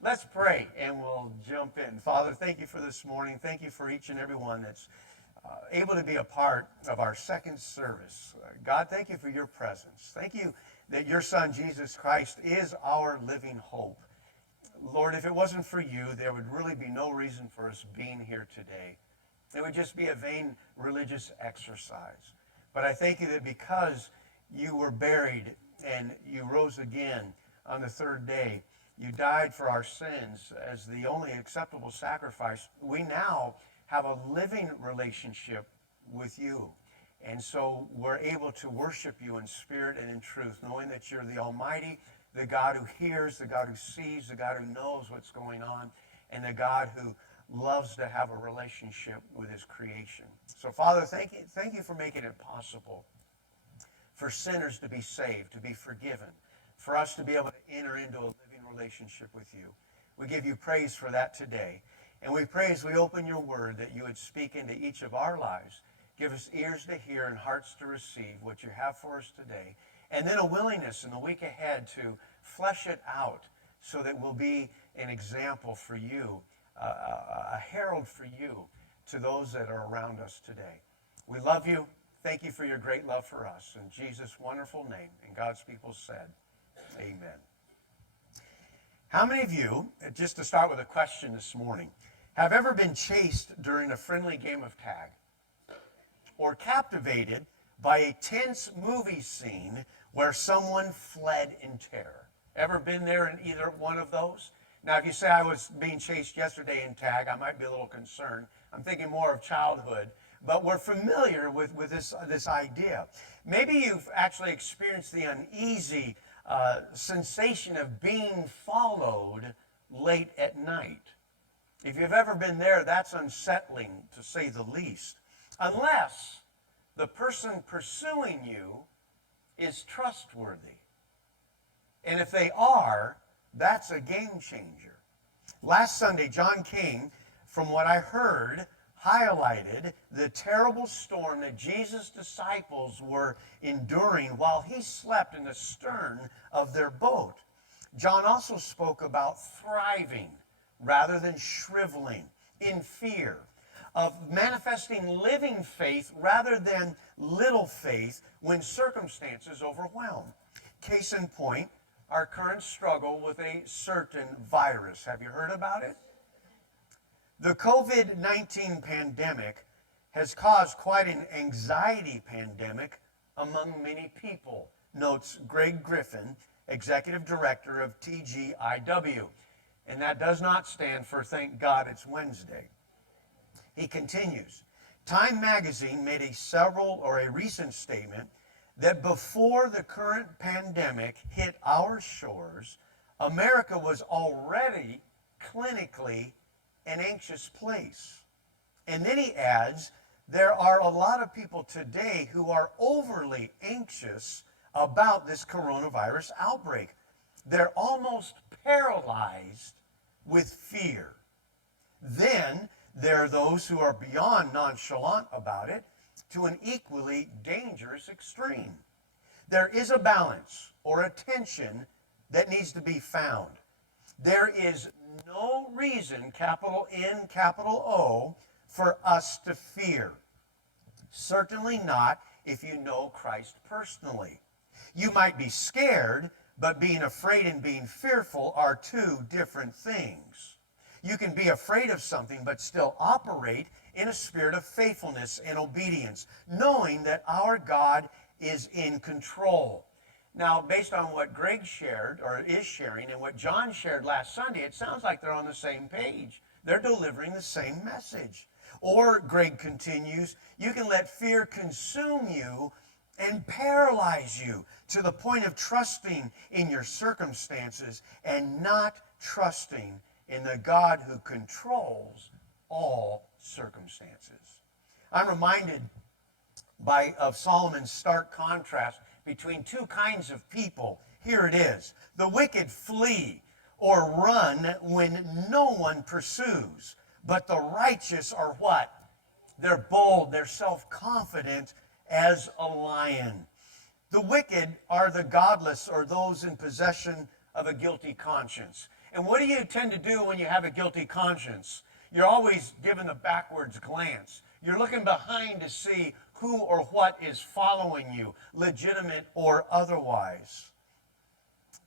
Let's pray and we'll jump in. Father, thank you for this morning. Thank you for each and every one that's able to be a part of our second service. God, thank you for your presence. Thank you that your Son, Jesus Christ, is our living hope. Lord, if it wasn't for you, there would really be no reason for us being here today. It would just be a vain religious exercise. But I thank you that because you were buried and you rose again on the third day, you died for our sins as the only acceptable sacrifice. We now have a living relationship with you. And so we're able to worship you in spirit and in truth, knowing that you're the Almighty, the God who hears, the God who sees, the God who knows what's going on, and the God who loves to have a relationship with his creation. So, Father, thank you for making it possible for sinners to be saved, to be forgiven, for us to be able to enter into a living relationship with you. We give you praise for that today. And we pray as we open your word that you would speak into each of our lives. Give us ears to hear and hearts to receive what you have for us today. And then a willingness in the week ahead to flesh it out so that we'll be an example for you, a herald for you to those that are around us today. We love you. Thank you for your great love for us. In Jesus' wonderful name, and God's people said, amen. How many of you, just to start with a question this morning, have ever been chased during a friendly game of tag or captivated by a tense movie scene where someone fled in terror? Ever been there in either one of those? Now, if you say I was being chased yesterday in tag, I might be a little concerned. I'm thinking more of childhood. But we're familiar with this idea. Maybe you've actually experienced the uneasy sensation of being followed late at night. If you've ever been there, that's unsettling, to say the least. Unless the person pursuing you is trustworthy. And if they are, that's a game changer. Last Sunday, John King, from what I heard, highlighted the terrible storm that Jesus' disciples were enduring while he slept in the stern of their boat. John also spoke about thriving rather than shriveling in fear, of manifesting living faith rather than little faith when circumstances overwhelm. Case in point, our current struggle with a certain virus. Have you heard about it? The COVID-19 pandemic has caused quite an anxiety pandemic among many people, notes Greg Griffin, Executive Director of TGIW. And that does not stand for Thank God It's Wednesday. He continues, Time magazine made a recent statement that before the current pandemic hit our shores, America was already clinically an anxious place. And then he adds, there are a lot of people today who are overly anxious about this coronavirus outbreak. They're almost paralyzed with fear. Then there are those who are beyond nonchalant about it to an equally dangerous extreme. There is a balance or a tension that needs to be found. There is no reason, capital N, capital O, for us to fear. Certainly not if you know Christ personally. You might be scared, but being afraid and being fearful are two different things. You can be afraid of something, but still operate in a spirit of faithfulness and obedience, knowing that our God is in control. Now, based on what Greg shared, or is sharing, and what John shared last Sunday, it sounds like they're on the same page. They're delivering the same message. Or, Greg continues, you can let fear consume you and paralyze you to the point of trusting in your circumstances and not trusting in the God who controls all circumstances. I'm reminded of Solomon's stark contrast between two kinds of people. Here it is. The wicked flee or run when no one pursues. But the righteous are what? They're bold, they're self-confident as a lion. The wicked are the godless or those in possession of a guilty conscience. And what do you tend to do when you have a guilty conscience? You're always given the backwards glance. You're looking behind to see who or what is following you, legitimate or otherwise.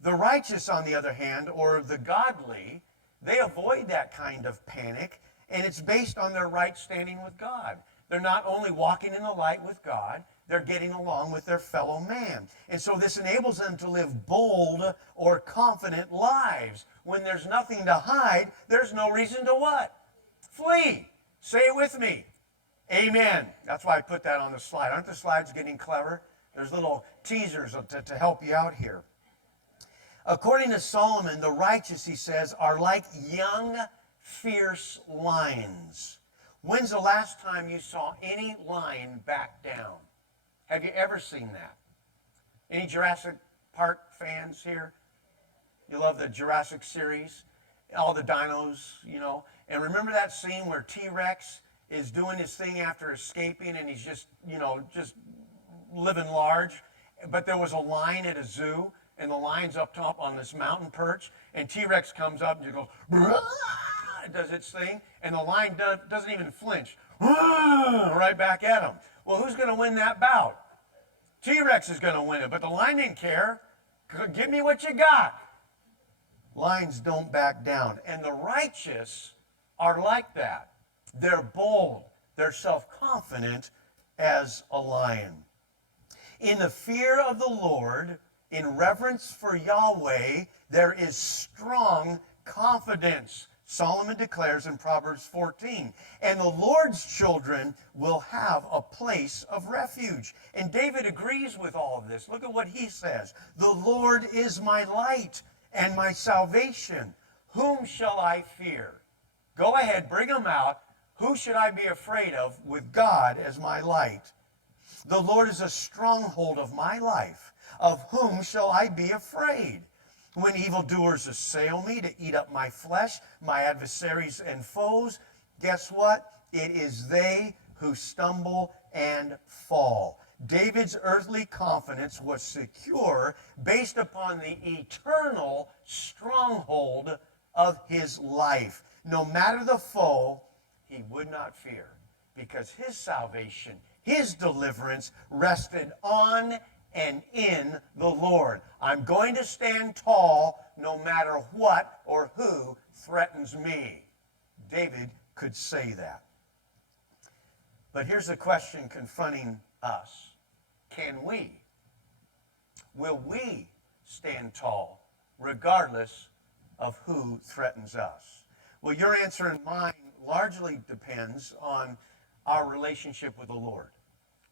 The righteous, on the other hand, or the godly, they avoid that kind of panic, and it's based on their right standing with God. They're not only walking in the light with God, they're getting along with their fellow man. And so this enables them to live bold or confident lives. When there's nothing to hide, there's no reason to what? Flee. Say it with me. Amen. That's why I put that on the slide. Aren't the slides getting clever? There's little teasers to help you out here. According to Solomon, the righteous, he says, are like young, fierce lions. When's the last time you saw any lion back down? Have you ever seen that? Any Jurassic Park fans here? You love the Jurassic series? All the dinos, you know. And remember that scene where T-Rex is doing his thing after escaping and he's just, you know, just living large? But there was a lion at a zoo, and the lion's up top on this mountain perch, and T-Rex comes up and just goes, it does its thing, and the lion doesn't even flinch, right back at him. Well, who's going to win that bout? T-Rex is going to win it, but the lion didn't care. Give me what you got. Lions don't back down, and the righteous are like that. They're bold. They're self-confident as a lion. In the fear of the Lord, in reverence for Yahweh, there is strong confidence. Solomon declares in Proverbs 14, and the Lord's children will have a place of refuge. And David agrees with all of this. Look at what he says. The Lord is my light and my salvation. Whom shall I fear? Go ahead, bring them out. Who should I be afraid of with God as my light? The Lord is a stronghold of my life. Of whom shall I be afraid? When evildoers assail me to eat up my flesh, my adversaries and foes, guess what? It is they who stumble and fall. David's earthly confidence was secure based upon the eternal stronghold of his life. No matter the foe, he would not fear, because his salvation, his deliverance rested on and in the Lord. I'm going to stand tall no matter what or who threatens me. David could say that. But here's the question confronting us. Can we? Will we stand tall regardless of who threatens us? Well, your answer and mine largely depends on our relationship with the Lord.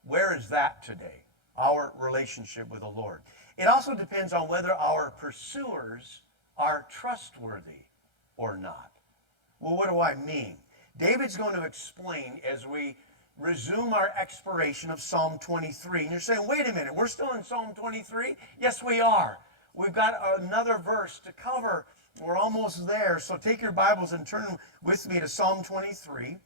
Where is that today? Our relationship with the Lord. It also depends on whether our pursuers are trustworthy or not. Well, what do I mean? David's going to explain as we resume our exploration of Psalm 23. And you're saying, wait a minute, we're still in Psalm 23? Yes, we are. We've got another verse to cover. We're almost there. So take your Bibles and turn with me to Psalm 23.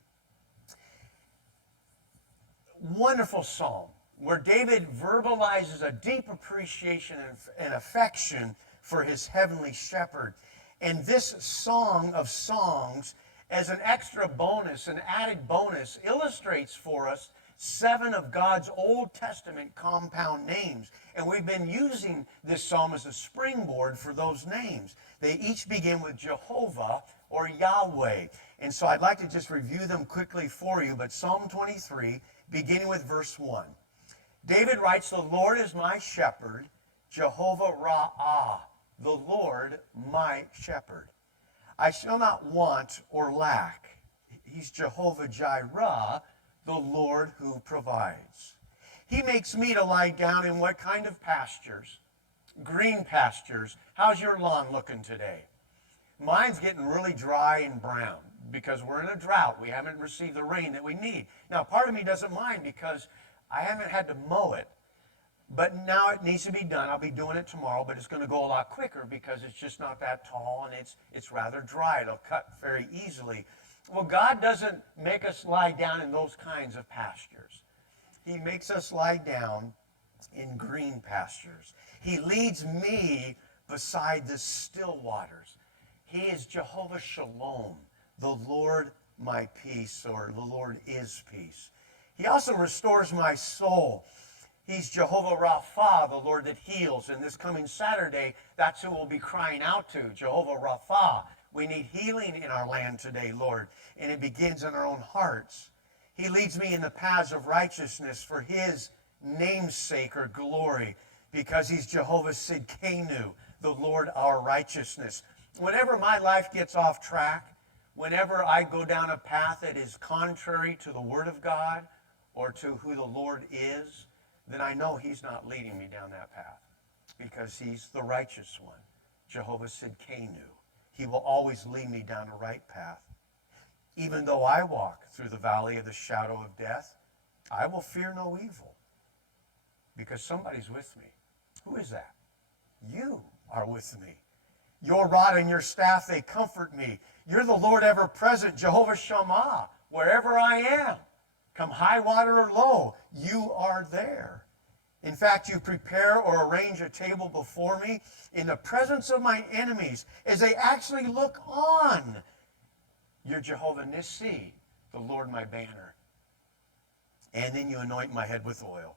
Wonderful psalm, where David verbalizes a deep appreciation and affection for his heavenly shepherd. And this Song of Songs, as an extra bonus, an added bonus, illustrates for us 7 of God's Old Testament compound names. And we've been using this psalm as a springboard for those names. They each begin with Jehovah or Yahweh. And so I'd like to just review them quickly for you. But Psalm 23, beginning with verse 1. David writes, the Lord is my shepherd, Jehovah Ra'ah, the Lord my shepherd. I shall not want or lack. He's Jehovah Jireh, the Lord who provides. He makes me to lie down in what kind of pastures? Green pastures. How's your lawn looking today? Mine's getting really dry and brown because we're in a drought. We haven't received the rain that we need. Now, part of me doesn't mind because I haven't had to mow it, but now it needs to be done. I'll be doing it tomorrow, but it's going to go a lot quicker because it's just not that tall and it's rather dry. It'll cut very easily. Well, God doesn't make us lie down in those kinds of pastures. He makes us lie down in green pastures. He leads me beside the still waters. He is Jehovah Shalom, the Lord my peace, or the Lord is peace. He also restores my soul. He's Jehovah Rapha, the Lord that heals. And this coming Saturday, that's who we'll be crying out to, Jehovah Rapha. We need healing in our land today, Lord, and it begins in our own hearts. He leads me in the paths of righteousness for his name's sake or glory, because he's Jehovah Sidkenu, the Lord our righteousness. Whenever my life gets off track, whenever I go down a path that is contrary to the Word of God or to who the Lord is, then I know he's not leading me down that path, because he's the righteous one, Jehovah Sidkenu. He will always lead me down a right path. Even though I walk through the valley of the shadow of death, I will fear no evil, because somebody's with me. Who is that? You are with me. Your rod and your staff, they comfort me. You're the Lord ever present, Jehovah Shammah, wherever I am. Come high water or low, you are there. In fact, you prepare or arrange a table before me in the presence of my enemies as they actually look on. You're Jehovah Nissi, the Lord my banner. And then you anoint my head with oil.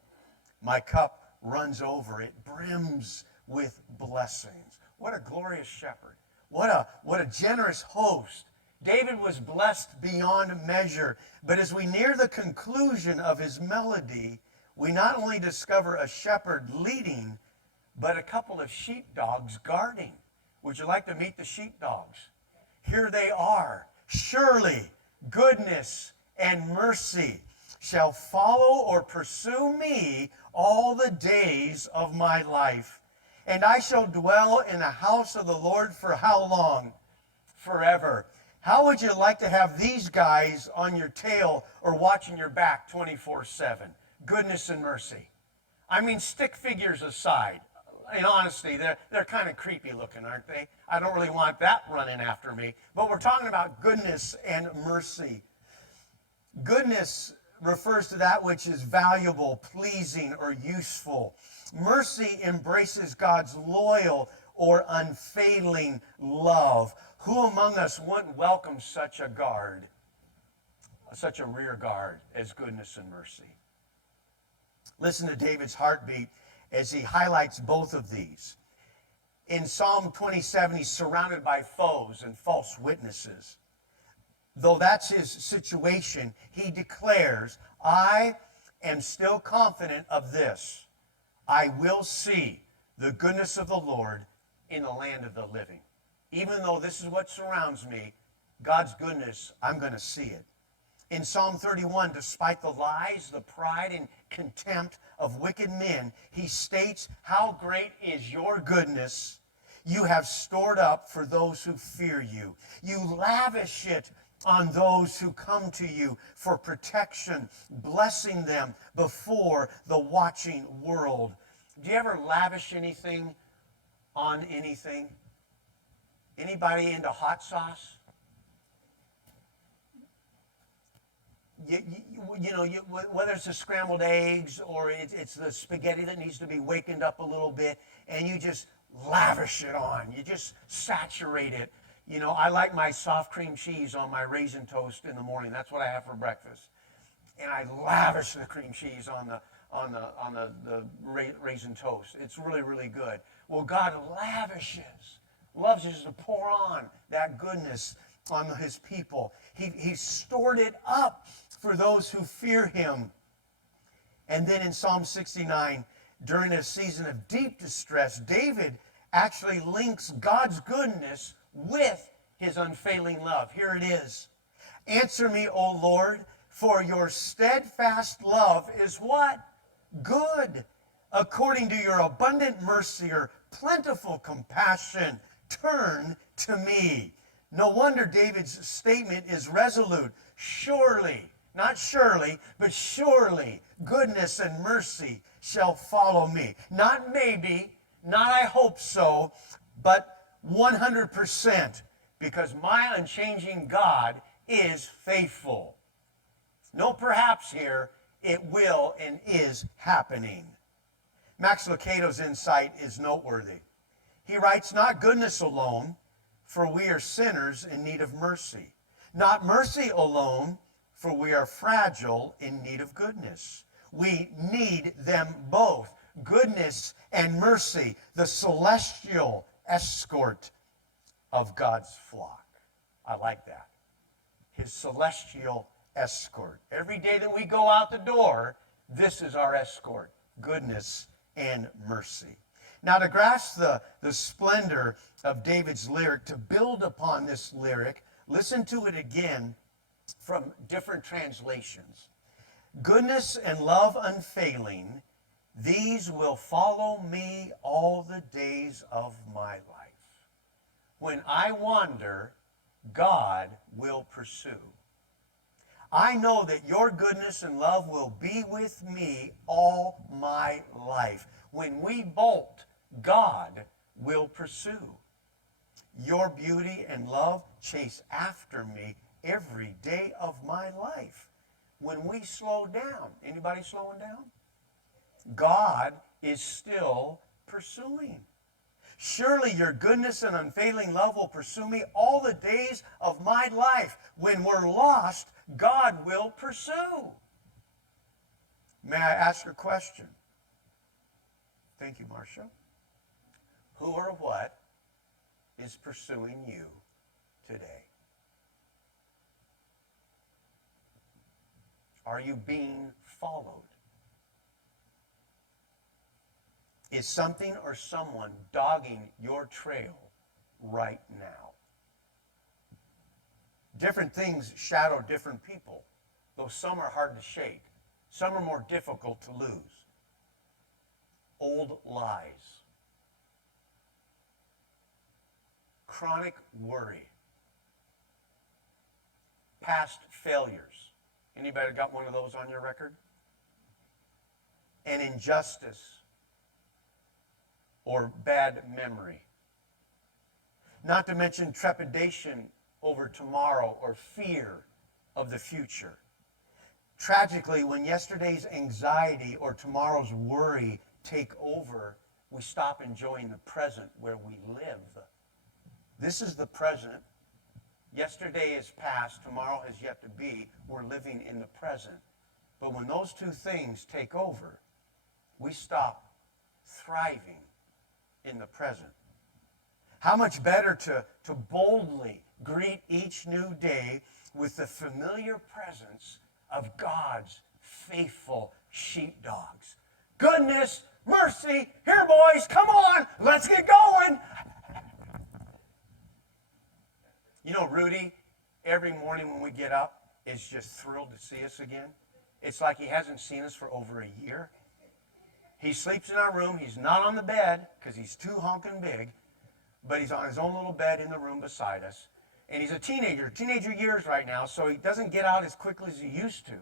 My cup runs over, it brims with blessings. What a glorious shepherd. What a generous host. David was blessed beyond measure. But as we near the conclusion of his melody, we not only discover a shepherd leading, but a couple of sheepdogs guarding. Would you like to meet the sheepdogs? Here they are. Surely goodness and mercy shall follow or pursue me all the days of my life. And I shall dwell in the house of the Lord for how long? Forever. How would you like to have these guys on your tail or watching your back 24/7? Goodness and mercy. I mean, stick figures aside. In honesty, they're kind of creepy looking, aren't they? I don't really want that running after me. But we're talking about goodness and mercy. Goodness refers to that which is valuable, pleasing, or useful. Mercy embraces God's loyal or unfailing love. Who among us wouldn't welcome such a guard, such a rear guard as goodness and mercy? Listen to David's heartbeat as he highlights both of these. In Psalm 27, he's surrounded by foes and false witnesses. Though that's his situation, he declares, I am still confident of this. I will see the goodness of the Lord in the land of the living. Even though this is what surrounds me, God's goodness, I'm going to see it. In Psalm 31, despite the lies, the pride, and contempt of wicked men, he states, how great is your goodness you have stored up for those who fear you. You lavish it on those who come to you for protection, blessing them before the watching world. Do you ever lavish anything on anything? Anybody into hot sauce? Whether it's the scrambled eggs or it's the spaghetti that needs to be wakened up a little bit, and you just lavish it on. You just saturate it. You know, I like my soft cream cheese on my raisin toast in the morning. That's what I have for breakfast. And I lavish the cream cheese on the raisin toast. It's really, really good. Well, God loves just to pour on that goodness on his people. He stored it up for those who fear him. And then in Psalm 69, during a season of deep distress, David actually links God's goodness with his unfailing love. Here it is. Answer me, O Lord, for your steadfast love is what? Good. According to your abundant mercy or plentiful compassion, turn to me. No wonder David's statement is resolute. Surely, not surely, but surely, goodness and mercy shall follow me. Not maybe, not I hope so, but 100%, because my unchanging God is faithful. No perhaps here, it will and is happening. Max Lucado's insight is noteworthy. He writes, not goodness alone, for we are sinners in need of mercy. Not mercy alone, for we are fragile in need of goodness. We need them both, goodness and mercy, the celestial escort of God's flock. I like that. His celestial escort. Every day that we go out the door, this is our escort, goodness and mercy. Now, to grasp the splendor of David's lyric, to build upon this lyric, listen to it again from different translations. Goodness and love unfailing, these will follow me all the days of my life. When I wander, God will pursue. I know that your goodness and love will be with me all my life. When we bolt, God will pursue. Your beauty and love chase after me every day of my life. When we slow down, anybody slowing down? God is still pursuing. Surely your goodness and unfailing love will pursue me all the days of my life. When we're lost, God will pursue. May I ask a question? Thank you, Marcia. Who or what is pursuing you today? Are you being followed? Is something or someone dogging your trail right now? Different things shadow different people, though some are hard to shake. Some are more difficult to lose. Old lies. Chronic worry. Past failures. Anybody got one of those on your record? An injustice or bad memory. Not to mention trepidation over tomorrow or fear of the future. Tragically, when yesterday's anxiety or tomorrow's worry take over, we stop enjoying the present where we live. This is the present. Yesterday is past, tomorrow has yet to be. We're living in the present. But when those two things take over, we stop thriving in the present. How much better to boldly greet each new day with the familiar presence of God's faithful sheepdogs. Goodness, mercy, here boys, come on, let's get going. You know, Rudy, every morning when we get up, is just thrilled to see us again. It's like he hasn't seen us for over a year. He sleeps in our room. He's not on the bed because he's too honking big, but he's on his own little bed in the room beside us. And he's a teenager years right now, so he doesn't get out as quickly as he used to.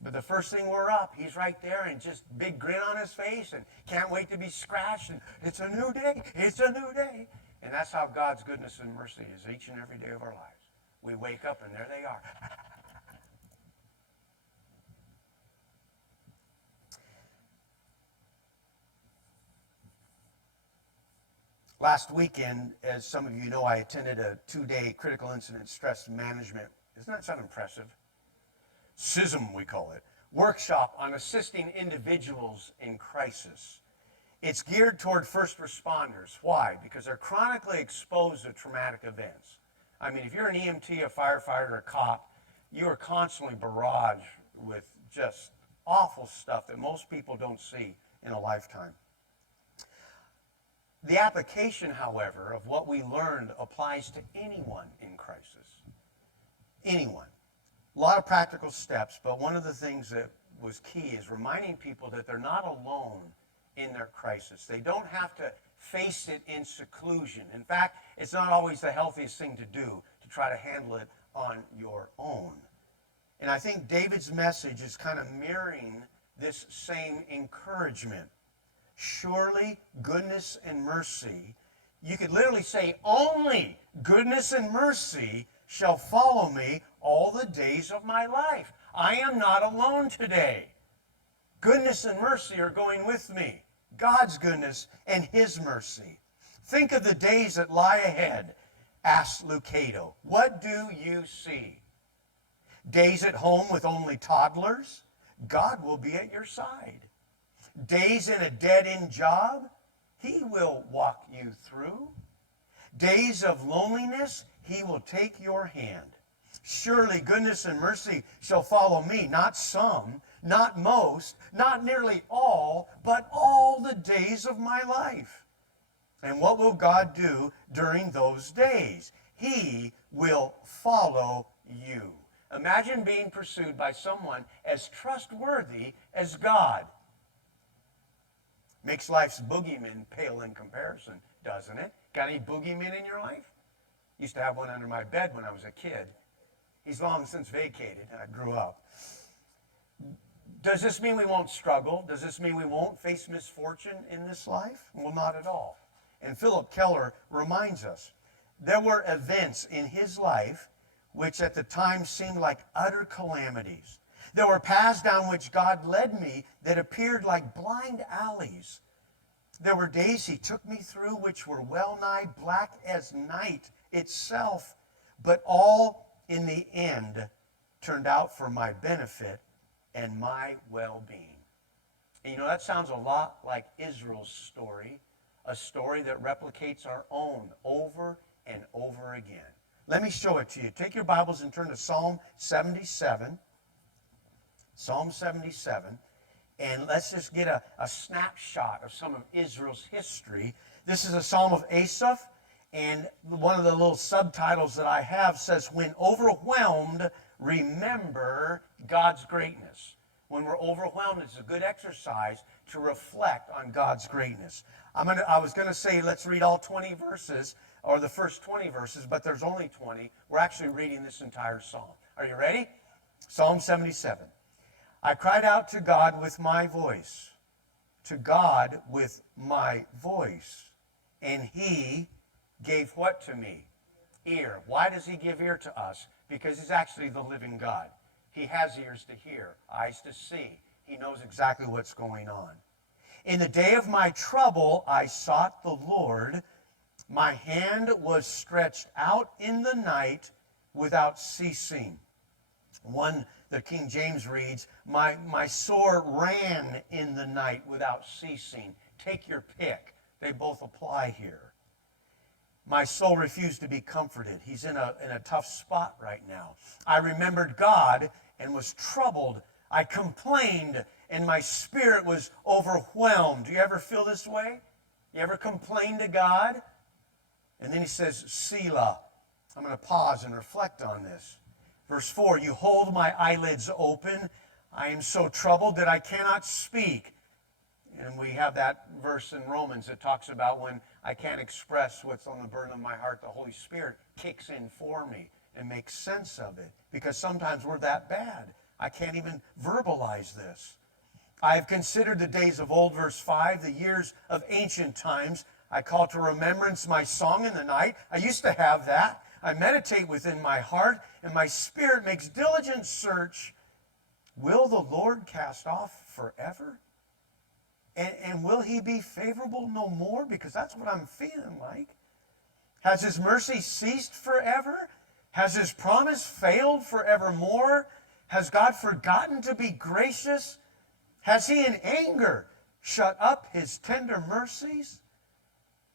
But the first thing we're up, he's right there and just big grin on his face and can't wait to be scratched. And it's a new day. It's a new day. And that's how God's goodness and mercy is each and every day of our lives. We wake up and there they are. Last weekend, as some of you know, I attended a 2-day critical incident stress management. Doesn't that sound impressive? CISM, we call it. Workshop on assisting individuals in crisis. It's geared toward first responders. Why? Because they're chronically exposed to traumatic events. I mean, if you're an EMT, a firefighter, a cop, you are constantly barraged with just awful stuff that most people don't see in a lifetime. The application, however, of what we learned applies to anyone in crisis. Anyone. A lot of practical steps, but one of the things that was key is reminding people that they're not alone in their crisis. They don't have to face it in seclusion. In fact, it's not always the healthiest thing to do to try to handle it on your own. And I think David's message is kind of mirroring this same encouragement. Surely goodness and mercy, you could literally say only goodness and mercy shall follow me all the days of my life. I am not alone today. Goodness and mercy are going with me. God's goodness and his mercy. Think of the days that lie ahead, asked Lucado. What do you see? Days at home with only toddlers? God will be at your side. Days in a dead-end job? He will walk you through. Days of loneliness? He will take your hand. Surely goodness and mercy shall follow me, not some, not most, not nearly all, but all the days of my life. And what will God do during those days? He will follow you. Imagine being pursued by someone as trustworthy as God. Makes life's boogeyman pale in comparison, doesn't it? Got any boogeymen in your life? Used to have one under my bed when I was a kid. He's long since vacated, and I grew up. Does this mean we won't struggle? Does this mean we won't face misfortune in this life? Well, not at all. And Philip Keller reminds us, there were events in his life which at the time seemed like utter calamities. There were paths down which God led me that appeared like blind alleys. There were days he took me through which were well nigh black as night itself, but all in the end turned out for my benefit and my well-being. And you know, that sounds a lot like Israel's story, a story that replicates our own over and over again. Let me show it to you. Take your Bibles and turn to Psalm 77. Psalm 77. And let's just get a snapshot of some of Israel's history. This is a psalm of Asaph. And one of the little subtitles that I have says, when overwhelmed, remember God's greatness. When we're overwhelmed, it's a good exercise to reflect on God's greatness. I was going to say, let's read all 20 verses, or the first 20 verses, but there's only 20. We're actually reading this entire psalm. Are you ready? Psalm 77. I cried out to God with my voice, to God with my voice, and he gave what to me? Ear. Why does he give ear to us? Because he's actually the living God. He has ears to hear, eyes to see. He knows exactly what's going on. In the day of my trouble, I sought the Lord. My hand was stretched out in the night without ceasing. The King James reads, my soul ran in the night without ceasing. Take your pick. They both apply here. My soul refused to be comforted. He's in a tough spot right now. I remembered God and was troubled. I complained and my spirit was overwhelmed. Do you ever feel this way? You ever complain to God? And then he says, Selah. I'm going to pause and reflect on this. Verse 4, you hold my eyelids open. I am so troubled that I cannot speak. And we have that verse in Romans that talks about when I can't express what's on the burden of my heart, the Holy Spirit kicks in for me and makes sense of it. Because sometimes we're that bad. I can't even verbalize this. I have considered the days of old, verse 5, the years of ancient times. I call to remembrance my song in the night. I used to have that. I meditate within my heart, and my spirit makes diligent search. Will the Lord cast off forever? And will he be favorable no more? Because that's what I'm feeling like. Has his mercy ceased forever? Has his promise failed forevermore? Has God forgotten to be gracious? Has he in anger shut up his tender mercies?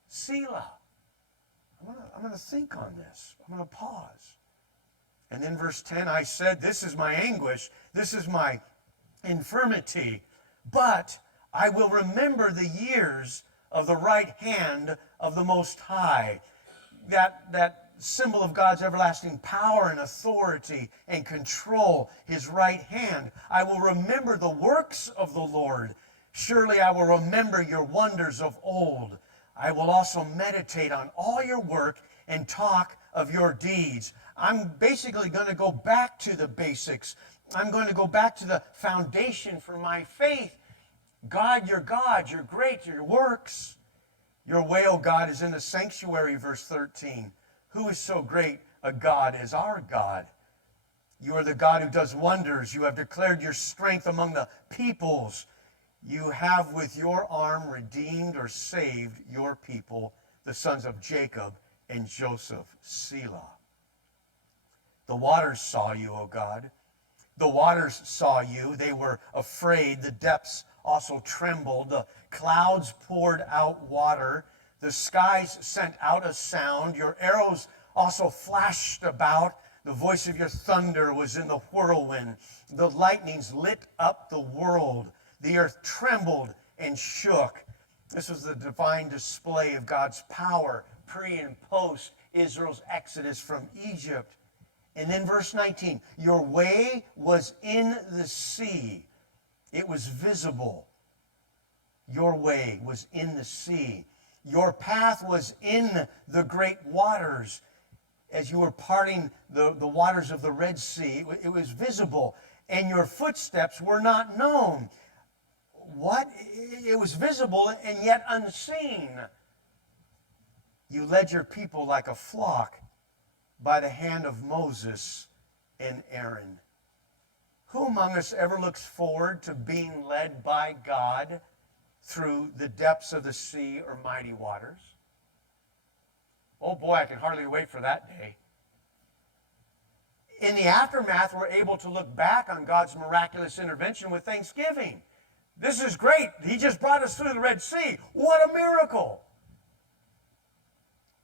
Selah. I'm going to think on this. I'm going to pause. And then verse 10, I said, this is my anguish. This is my infirmity. But I will remember the years of the right hand of the Most High. That symbol of God's everlasting power and authority and control, his right hand. I will remember the works of the Lord. Surely I will remember your wonders of old. I will also meditate on all your work and talk of your deeds. I'm basically going to go back to the basics. I'm going to go back to the foundation for my faith. God, you're great, your works. Your way, O God, is in the sanctuary, verse 13. Who is so great a God as our God? You are the God who does wonders. You have declared your strength among the peoples. You have with your arm redeemed or saved your people, the sons of Jacob and Joseph, Selah. The waters saw you, O God. The waters saw you. They were afraid. The depths also trembled. The clouds poured out water. The skies sent out a sound. Your arrows also flashed about. The voice of your thunder was in the whirlwind. The lightnings lit up the world. The earth trembled and shook. This was the divine display of God's power pre and post Israel's exodus from Egypt. And then verse 19, your way was in the sea. It was visible. Your way was in the sea. Your path was in the great waters. As you were parting the waters of the Red Sea, it was visible. And your footsteps were not known. What? It was visible and yet unseen. You led your people like a flock by the hand of Moses and Aaron. Who among us ever looks forward to being led by God through the depths of the sea or mighty waters? Oh boy, I can hardly wait for that day. In the aftermath, we're able to look back on God's miraculous intervention with thanksgiving. This is great. He just brought us through the Red Sea. What a miracle.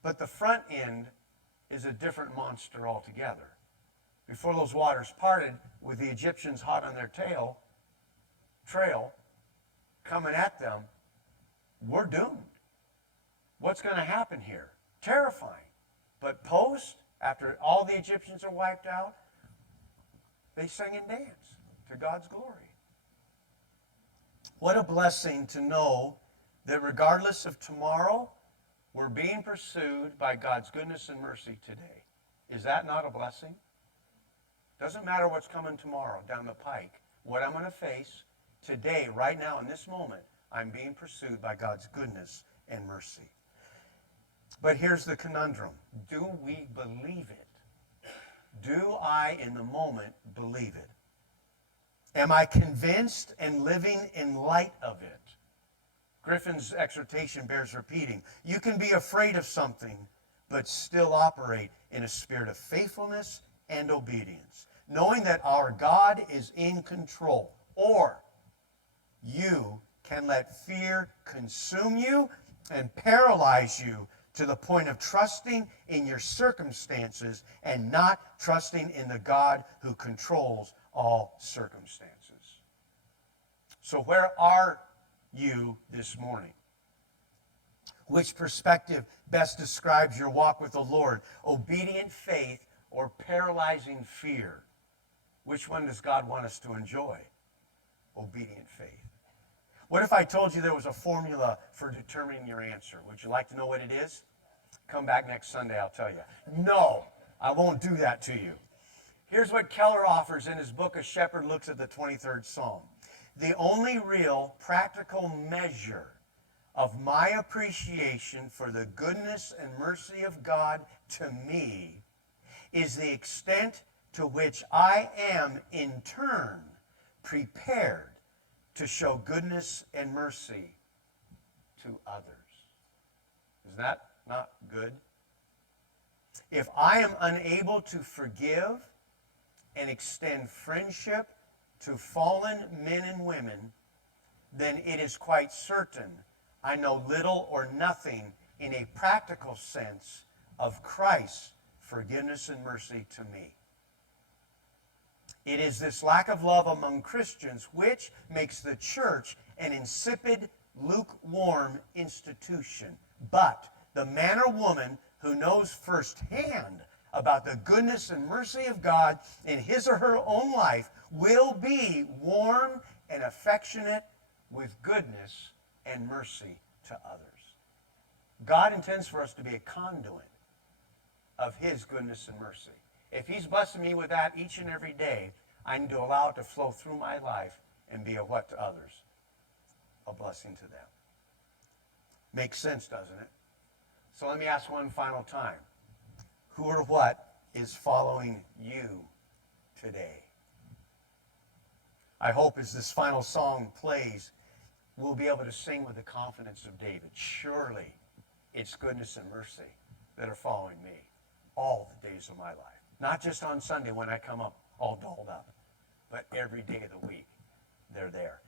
But the front end is a different monster altogether. Before those waters parted, with the Egyptians hot on their trail, coming at them, we're doomed. What's going to happen here? Terrifying. But post, after all the Egyptians are wiped out, they sing and dance to God's glory. What a blessing to know that regardless of tomorrow, we're being pursued by God's goodness and mercy today. Is that not a blessing? Doesn't matter what's coming tomorrow down the pike. What I'm going to face today, right now, in this moment, I'm being pursued by God's goodness and mercy. But here's the conundrum. Do we believe it? Do I, in the moment, believe it? Am I convinced and living in light of it? Griffin's exhortation bears repeating. You can be afraid of something, but still operate in a spirit of faithfulness and obedience, knowing that our God is in control. Or you can let fear consume you and paralyze you to the point of trusting in your circumstances and not trusting in the God who controls all circumstances. So where are you this morning? Which perspective best describes your walk with the Lord? Obedient faith or paralyzing fear? Which one does God want us to enjoy? Obedient faith. What if I told you there was a formula for determining your answer? Would you like to know what it is? Come back next Sunday, I'll tell you. No, I won't do that to you. Here's what Keller offers in his book, A Shepherd Looks at the 23rd Psalm. The only real practical measure of my appreciation for the goodness and mercy of God to me is the extent to which I am in turn prepared to show goodness and mercy to others. Is that not good? If I am unable to forgive and extend friendship to fallen men and women, then it is quite certain I know little or nothing in a practical sense of Christ's forgiveness and mercy to me. It is this lack of love among Christians which makes the church an insipid, lukewarm institution. But the man or woman who knows firsthand about the goodness and mercy of God in his or her own life will be warm and affectionate with goodness and mercy to others. God intends for us to be a conduit of his goodness and mercy. If he's blessing me with that each and every day, I need to allow it to flow through my life and be a what to others? A blessing to them. Makes sense, doesn't it? So let me ask one final time. Who or what is following you today? I hope as this final song plays, we'll be able to sing with the confidence of David. Surely it's goodness and mercy that are following me all the days of my life. Not just on Sunday when I come up all dolled up, but every day of the week, they're there.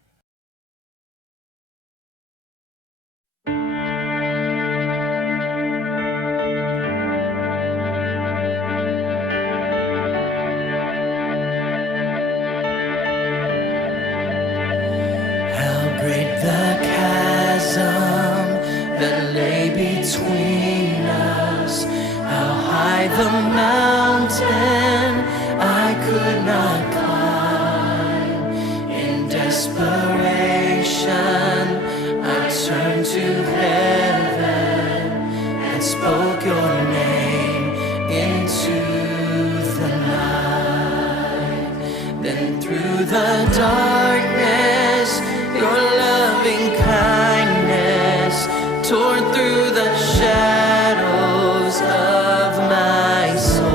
How great the chasm that lay between us, how high the mountain I could not climb. In desperation I turned to heaven and spoke your name into the night. Then through the darkness your loving kindness tore through the shadows of my soul.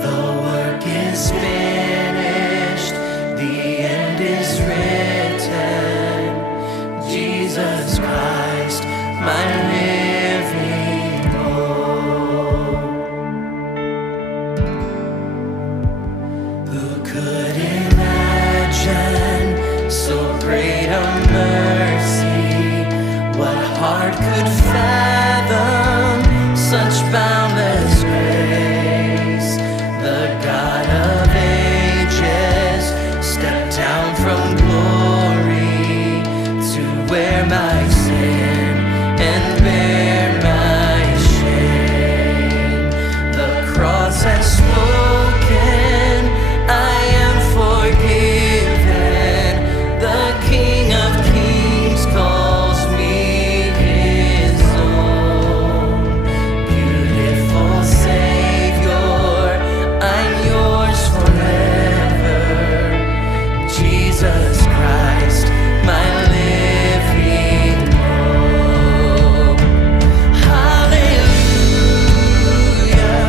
The work is finished, the end is written. Jesus Christ, my living hope. Who could imagine so great a mercy? What heart could fathom such boundless grace? The God of ages stepped down from glory to wear my sin and bear my shame. The cross has spoken, I am forgiven. The King of Kings calls me his own. Beautiful Savior, I'm yours forever. Jesus Christ, my living hope. Hallelujah,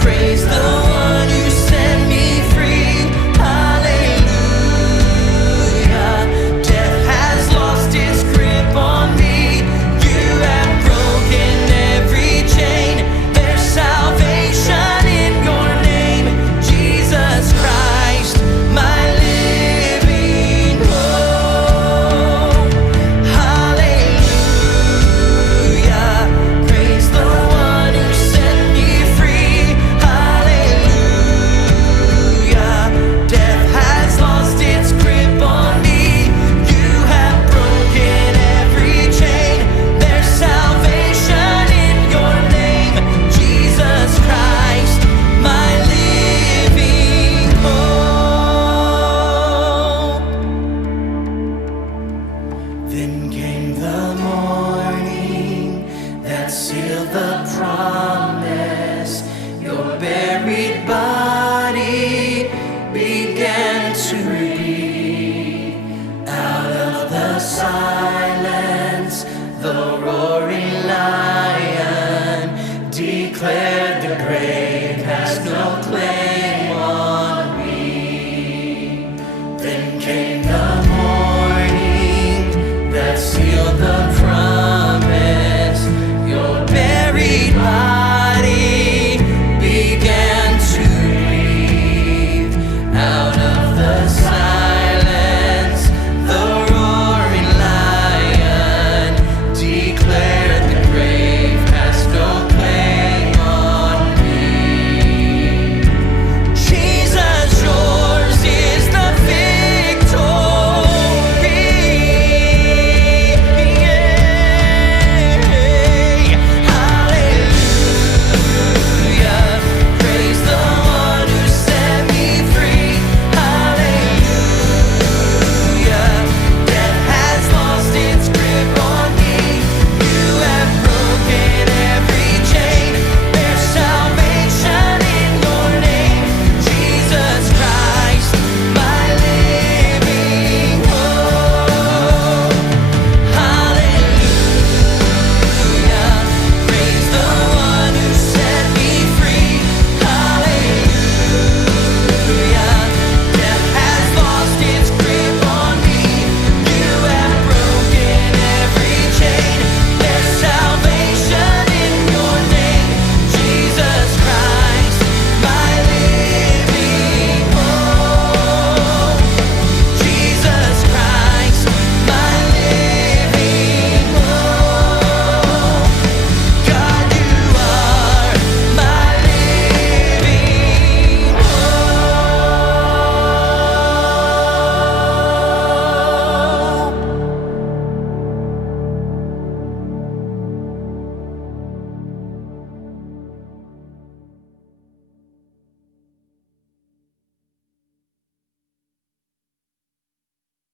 praise the one who set me free. Hallelujah, death has lost its grip on me. You have broken every chain. There's salvation in your name, Jesus Christ, my living hope. Hallelujah, praise the one who set me free. Hallelujah, death has lost its grip on me. You have broken every chain. There's salvation in your name, Jesus Christ, my living hope. Then came the morning that sealed the promise. You're buried by